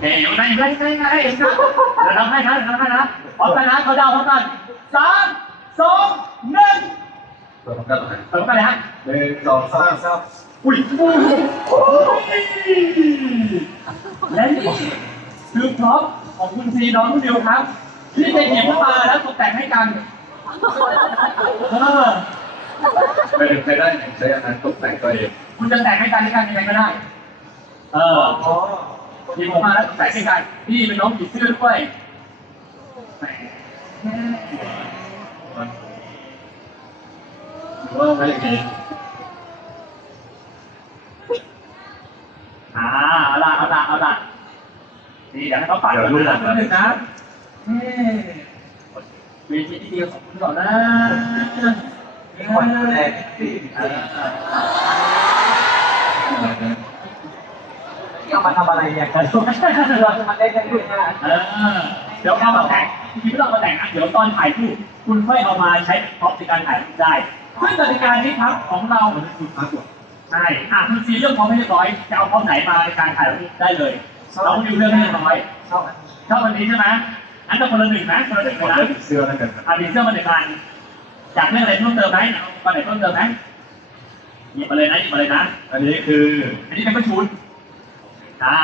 เคได้ได้ได้ได้เองครับเดี๋ยวเราให้นะเดี๋ยวเราให้นะพร้อมกันนะเขาดาวพร้อมกันสามสองหนึ่งตัวของกันไหนเติมกันเลยฮะหนึ่งสองสามสามอุ้ยโอ้ยและนี่คือพร็อพของคุณซีน้องคุณดิวครับ ที่จะหยิบขึ้นมาแล้วตกแต่งให้กันเออไม่ถึงใช้ได้ใช้อันนั้นตกแต่งตัวเอง คุณจะแต่งให้กันให้กันยังไงก็ได้ เอออ๋อ หยิบออกมาแล้วตกแต่ให้กันพี่เป็นน้องผีเสื้อด้วยแหมหรือว่าใช้อย่างนี้อ่าเอาละเอาละเอาละนี่เดี๋ยวให้เขาปัดก่อนนะนิดนึงนะเฮ้เวทีที่เดียวของคุณก่อนนะมีคนแรกสี่อ่า เอามาทำอะไรเนี่ยกันเราจะมาเล่นกันด้วยนะเออเดี๋ยวเอามาแต่งจริงๆไม่ต้องเอามาแต่งนะเดี๋ยวตอนถ่ายรูปคุณค่อยเอามาใช้พ็อปในการถ่ายรูปได้ซึ่งกติกานี้ครับของเรามันคือพาสปอร์ตใช่อะคุณซีเรื่องพร้อมให้เรียบร้อยจะเอาพร้อมไหนมาในการถ่ายรูปได้เลยเราดูเรื่องให้เรียบร้อยชอบอันนี้ชอบวันนี้ใช่ไหมอันต้องคนละหนึ่งนะคนละหนึ่งขอนะเลือกเสื้อแล้วกันครับอะมีเสื้อมาหนึ่งอันอยากเรื่องอะไรเพิ่มเติมไหมเอาอะไรเพิ่มเติมไหมหยิบมาเลยนะหยิบมาเลยนะ อันนี้คือ อันนี้เป็นกระชุน อ่า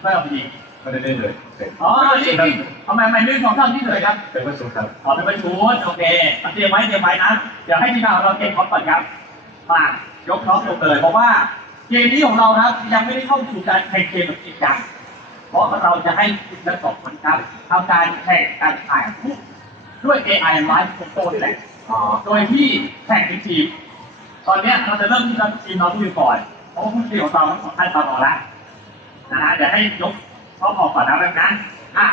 ไม่เอาไปดีไม่ได้เล่นเลยเสร็จอ๋อนี่นี่เอามาใหม่หนึ่งสองสามที่เลยครับเป็นวัสดุครับขอเป็นกระชุนโอเคเตรียมไว้เตรียมไว้นะเดี๋ยวให้ทีมงานของเราเก็บพร้อมก่อนครับมายกพร้อมลงเลยเพราะว่าเกมนี้ของเราครับยังไม่ได้เข้าสู่การแข่งเกมแบบจริงจังเพราะเราจะให้คุณทั้งสองคนครับทำการแข่งการถ่ายรูปด้วย AI Live Photo นี่แหละอ๋อโดยที่แข่งเป็นทีมตอนเนี้ยเราจะเริ่มที่ทีมน้องผู้ก่อนเพราะว่าผู้ทีมของเราทั้งสองท่านมารอแล้ว นะฮะเดี๋ยวให้ยกข้อออกก่อนนะแบบนั้นอะ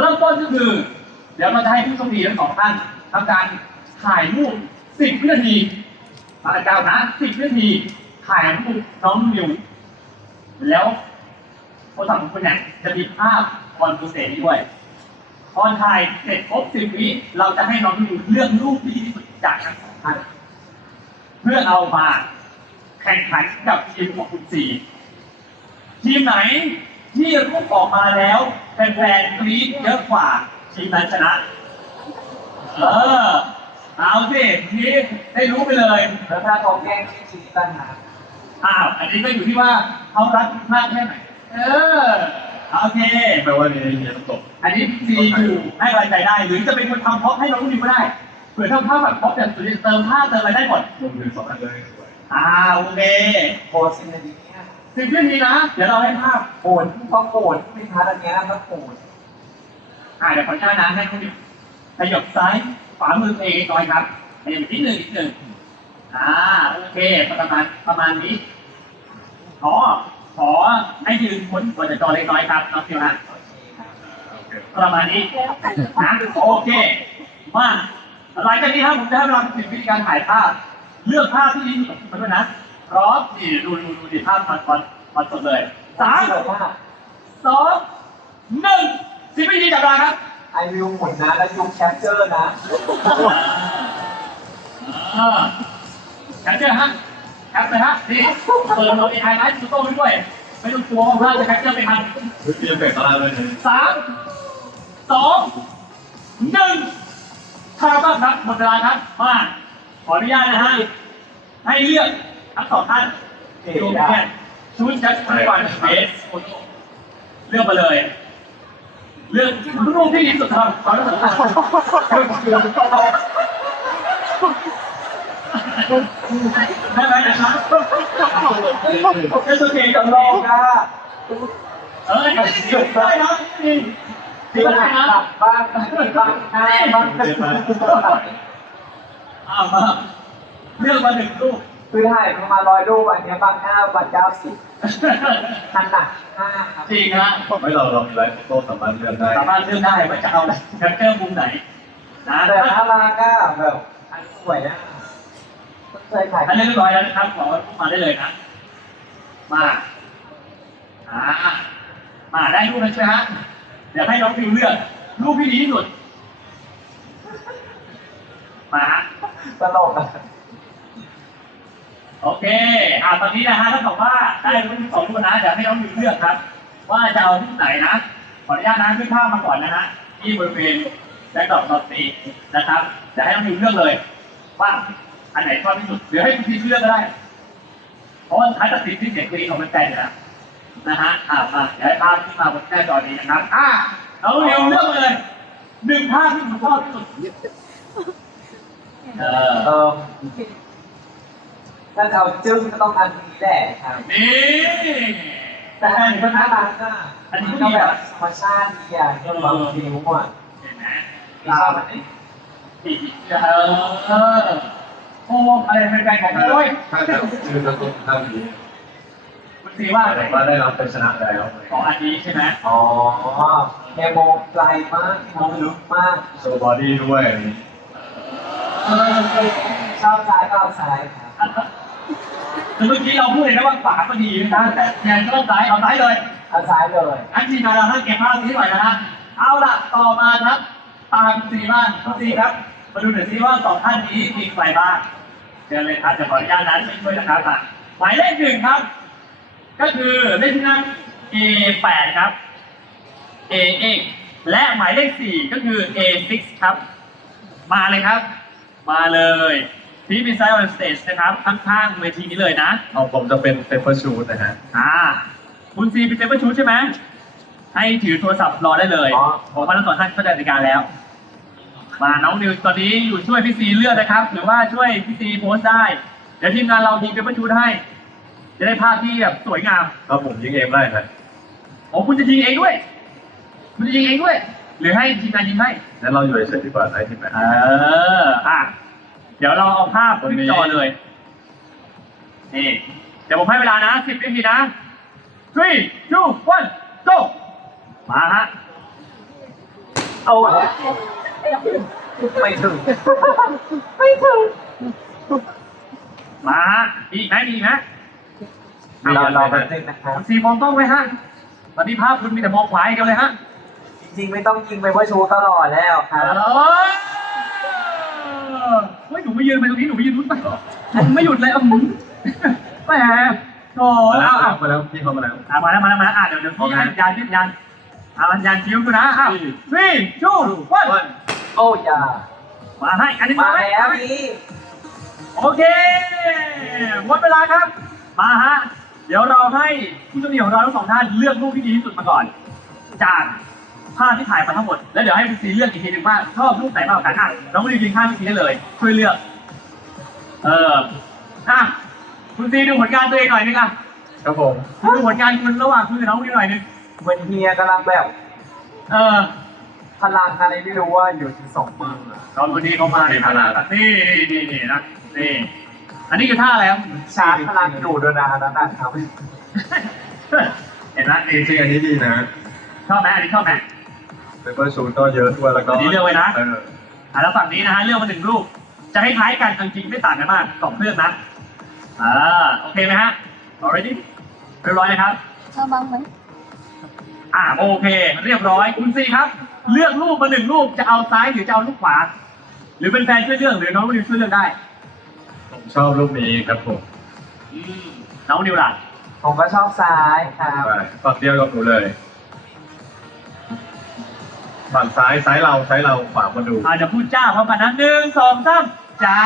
เริ่มต้นก็คือ เดี๋ยวเราจะให้ผู้โชคดีทั้งสองท่านทำการถ่ายรูป10วินาทีมาเก้านะ10วินาทีถ่ายรูปน้องนิวแล้วโทรศัพท์ของคุณเนี่ยจะมีภาพคอนโทรเซนด้วยพอถ่ายเสร็จครบสิบวิเราจะให้น้องนิวเลือกรูปที่ดีที่สุดจากทั้งสองท่านเพื่อเอามาแข่งขันกับทีมของคุณสี่ ทีมไหนที่รูปออกมาแล้วแฟนๆกรี๊ดเยอะกว่าทีมนั้นชนะ เออ เอาสิทีนี้ได้รู้ไปเลย แล้วถ้าเขาแกล้งที่จริงตั้งนะอ้าว อันนี้ก็อยู่ที่ว่าเขารักคุณมากแค่ไหน เออ โอเค แปลว่านี้มีน้ำตกอันนี้ซีอยู่ให้กำลังใจได้ หรือจะเป็นคนทำพ็อปให้น้องนิวก็ได้ เผื่อทำภาพแบบพ็อปแบบสุดเติมผ้าเติมอะไรได้หมดรวมถึงสองอันเลยสวยอ่าโอเค โพสินาดีเนี่ย สิบวินาทีนะ เดี๋ยวเราให้ภาพโหดก็โหดไม่ทันอันเนี้ยก็โหดอ่าเดี๋ยวขออนุญาตนะให้คุณนิวขยับซ้ายขวามือตัวเองก่อนครับขยับนิดหนึ่งนิดหนึ่งอ่าโอเคประมาณประมาณนี้ขอขอให้ยืนพ้นบนจอเล็กน้อยครับน้องนิวฮะประมาณนี้นะโอเคมาหลังจากนี้ครับผมจะให้เวลาสิบวิธีการถ่ายภาพ เลือกภาพที่ดีที่สุดมาด้วยนะ พร้อมนี่ดูดูดูดิภาพมันมันมันสดเลยสามที่แบบว่าสองหนึ่งสิบวิธีจับเวลาครับ ไอวิวหมุนนะ แล้วยุงแคปเจอร์นะอ่าแคปเจอร์ฮะแคปเลยฮะนี่เปิดเราเอไอไลฟ์ซูโต้ไปด้วย ไม่ต้องกลัวว่าจะแคปเจอร์ไม่ทันเฮ้ยเตรียมเปลี่ยนตารางเลยนะสามสองหนึ่งข้าวบ้างครับหมดเวลาครับมาขออนุญาตนะฮะให้เลือก ทั้งสองท่านดูแค่ชุดจัสติวันเบสเลือกมาเลย เลือกรูปที่ดีสุดครับขอรู้สึกได้ไหมนะครับโอเคโอเคจะลองนะเออได้นะนี่ที่มันหักบ้างที่บ้างหน้าบ้างอ่ามาเลือกมาหนึ่งรูป คือถ่ายประมาณร้อยรูปอันเนี้ยบางหน้าบางเก้าสิบขนาดห้าครับจริงฮะไม่เราเรามีไลฟ์โฟโต้สามารถเลือกได้สามารถเลือกได้ว่าจะเอาแคปเจอร์มุมไหนนะแต่น่ารักก็แบบอันสวยนะเคยถ่ายถ้าเรียบร้อยแล้วนะครับขอมาได้เลยนะมาอ่ามาได้รูปแล้วใช่ไหมฮะเดี๋ยวให้น้องฟิวเลือกรูปที่ดีที่สุดมาฮะตลกอะ โอเค อ่าตอนนี้นะฮะถ้าบอกว่าได้รูปที่สองรูปนะเดี๋ยวให้น้องมิวเลือกครับ ว่าจะเอาที่ไหนนะ ขออนุญาตนะขึ้นภาพมาก่อนนะฮะที่บริเวณแบ็คดรอปดอทสีนะครับเดี๋ยวให้น้องนิวเลือกเลย ว่าอันไหนชอบที่สุดหรือให้คุณทีเลือกก็ได้ เพราะว่าท้ายตัดสินที่เสียงกรีดของมันใจอยู่แล้วนะฮะ อ่ามาเดี๋ยวให้ภาพที่มาบนหน้าจอนี้นะครับ อ่าน้องนิวเลือกเลยหนึ่งภาพที่คุณชอบที่สุดเออเออ ถ้าเอาจึ้งก็ต้องอันนี้แหละครับนี่แต่อันนี้ก็น่ารักอะอันนี้ก็แบบธรรมชาติดีอะยังบางผิวอะเห็นไหมชอบอันนี้เออโอ้อะไรเป็นแฟนของโอ้วยถ้าจะชื่อจะต้องทำนี้คุณซีว่าอะไรว่าได้รับเป็นชนะแล้วของอันนี้ใช่ไหมอ๋อแกมองไกลมากมองลึกมากโซบอดี้ด้วยชอบซ้ายก็เอาซ้ายครับ คือเมื่อกี้เราพูดเลยนะว่าขวาก็ดีนะแต่ยังก็ต้องซ้ายเอาซ้ายเลยเอาซ้ายเลยอันทีมาเราให้เก็บภาพนี้หน่อยนะฮะเอาล่ะต่อมาครับตามคุณซีบ้างคุณซีครับ มาดูหน่อยซิว่าสองท่านนี้มีใครบ้างเชิญเลยครับจะขออนุญาตนั้นช่วยนะครับอะหมายเลขหนึ่งครับ ก็คือเลขที่นั่ง A8 ครับ A8 และหมายเลขสี่ก็คือ A6 ครับ มาเลยครับ มาเลย ที่เป็นไซด์ออนสเตจนะครับข้างๆเวทีนี้เลยนะ เอาผมจะเป็นเปเปอร์ชูดนะฮะอ่า คุณซีเป็นเซฟเวอร์ชูใช่ไหมให้ถือโทรศัพท์รอได้เลยผมมาทั้งสองท่านเข้าใจในการแล้ว มาน้องนิวตอนนี้อยู่ช่วยพี่ซีเลือกนะครับ หรือว่าช่วยพี่ซีโพสต์ได้ เดี๋ยวทีมงานเราทีมเซฟเวอร์ชูให้ จะได้ภาพที่แบบสวยงามแล้วผมยิงเองได้ไหมโอ้คุณจะยิงเองด้วย คุณจะยิงเองด้วย หรือให้ทีมงานยิงให้งั้นเราอยู่เฉยๆดีกว่าได้ที่ไหมเอออะ เดี๋ยวเราเอาภาพขึ้นจอเลยนี่เดี๋ยวผมให้เวลานะสิบวินาทีนะ three two one go มาฮะ เอาไม่ถึงมาฮะมีอีกไหมมีอีกไหมเราเราแป๊บนึงนะครับคุณสีมองกล้องไว้ฮะตอนนี้ภาพคุณมีแต่มองขวาอย่างเดียวเลยฮะ จริงๆ ไม่ต้องยิงไปเพื่อชูตลอดแล้วคเอรับอ เฮ้ยหนูไม่ยืนไปตรงนี้หนูไม่ยืนนู้นไปหนูไม่หยุดเลยอะหนูแหมโถ่มาแล้วเอาเอามาแล้วพี่เขามาแล้ว อะมาแล้วมาแล้วมาแล้วอะเดี๋ยวเดี๋ยวพี่ให้ยานพี่ยานเอายานคิ้วดูนะอ้าว three two one โอ้ยามาให้อันนี้มาให้แล้วให้นี่โอเคหมดเวลาครับ มาฮะ เดี๋ยวเราให้ผู้โชมดีของเราทั้งสองท่านเลือกรูปที่ดีที่สุดมาก่อน จาก ภาพที่ถ่ายมาทั้งหมด แล้วเดี๋ยวให้คุณซีเลือกอีกทีหนึงว่าชอบรูปไหนมากกว่ากันอะน้องไม่ได้ยิงข้ามพี่ซีได้เลย ช่วยเลือก เอออะคุณซีดูผลงานตัวเองหน่อยนึงอะครับผมดูผลงานคุณระหว่างคุณกับน้องนิวหน่อยนึงเหมือนเฮียกำลังแบบ เออพลังอะไรไม่รู้ว่าอยู่ที่สองมืออะตอนวันนี้เขามาในฐานะนี่นี่นี่นะนี่อันนี้คือท่าอะไรครับชาร์จพลังอยู่ด้วยนะอันนั้นนะครับเห็นไหมจริงๆอันนี้ดีนะชอบไหมอันนี้ชอบไหม เปเปอร์ชูดก็เยอะด้วยแล้วก็อันนี้เลือกไว้นะเอออะแล้วฝั่งนี้นะฮะเลือกมาหนึ่งรูป จะให้คล้ายกันจริงๆไม่ต่างกันมากสองเครื่องนะอ่าโอเคไหมฮะ already เรียบร้อยนะครับระวังไหมอ่าโอเค เรียบร้อยคุณซีครับ เลือกรูปมาหนึ่งรูปจะเอาซ้ายหรือจะเอาลูกขวา หรือเป็นแฟนช่วยเลือกหรือน้องนิวช่วยเลือกได้ผมชอบรูปนี้ครับผมอืมน้องนิวล่ะผมก็ชอบซ้ายครับไปฝั่งเดียวกับหนูเลย ฝั่งซ้ายซ้ายเราซ้ายเราขวามาดูอ่าเดี๋ยวพูดจ้าพร้อมกันนะหนึ่งสองสามจ้า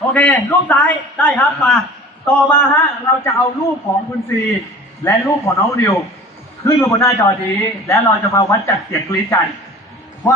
โอเค รูปซ้ายได้ครับมา ต่อมาฮะเราจะเอารูปของคุณซีและรูปของน้องนิว ขึ้นมาบนหน้าจอนี้ แล้วเราจะมาวัดจากเสียงกรี๊ดกัน